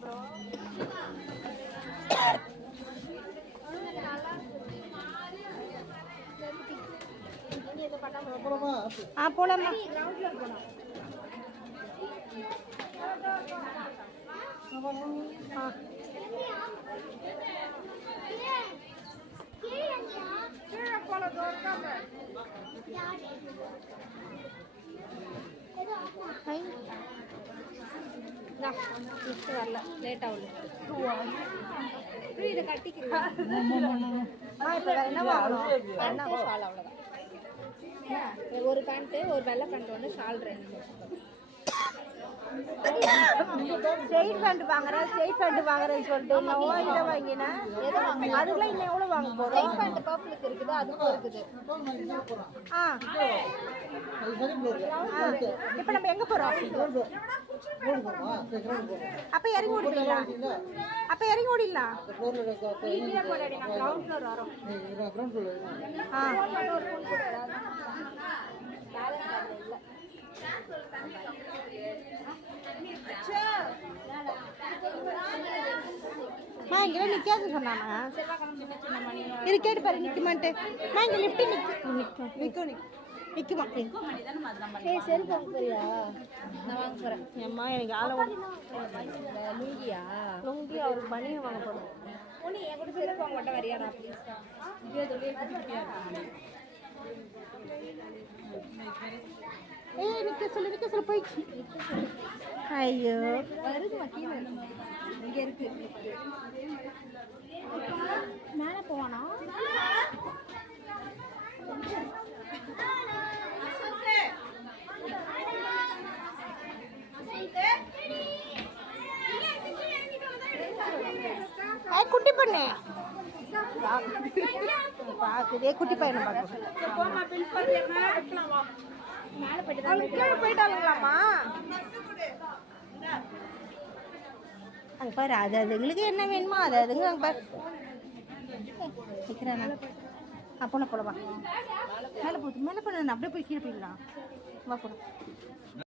Bro. போலாமா? வரல, late ஆகல. இதை கட்டிக்கிறேன். என்ன வாங்கணும்? என்ன ஷால்? அவ்வளோதான். ஒரு பேண்ட்டு, ஒரு வெள்ளை பேண்ட் ஒன்று, ஷால் 2. ஸ்ட்ரெயிட் பேண்ட் வாங்குறேன், ஸ்ட்ரெயிட் பேண்ட் வாங்குறேன்னு சொல்லிட்டு நான் இதை வாங்கினேன். எதை வாங்கினேன்? அதுக்குலாம் இன்னும் எவ்வளோ வாங்க போகிறோம்? ஸ்ட்ரெயிட் பேண்ட் பர்பிளுக்கு இருக்குது, அதுக்கும் இருக்குது. இப்போ நம்ம எங்கே போகிறோம்? அப்போ இறங்கி ஓடிடலாம். அப்போ இறங்கி ஓடிடலாம். கிரவுண்ட் ஃப்ளோர் வரோம். இங்கே நிற்காது சொன்னாங்க. இது கேட்டு பாரு நிற்குமான்ட்டு. இங்கே லிஃப்ட்டு நிற்குமா? செருப்பு வாங்க போறியா? நான் வாங்க போகிறேன். ஏம்மா எனக்கு ஆளை லுங்கியா? லுங்கி அவருக்கு பனியை வாங்க போகிறோம். ஒன்று என் கூட செருப்பு வாங்க மாட்டேன் வரியாடா ப்ளீஸ். நிற்க சொல்லு போயிடுச்சு. ஐயோ வருதுமா கீழே இங்கே இருக்கு. மேலே போவானா? குட்டி பண்ணு பாக்குதே. குட்டி பையனை போயிட்டாங்களாமா? அங்க பாரு, அது அதுங்களுக்கு என்ன வேணுமோ அது அதுங்க அங்க பாரு நிற்கிறாங்க. அப்போ போலவா மேலே போகுது. மேலே போன அப்படியே போய் கீழே போயிடலாம். வா போலாம்.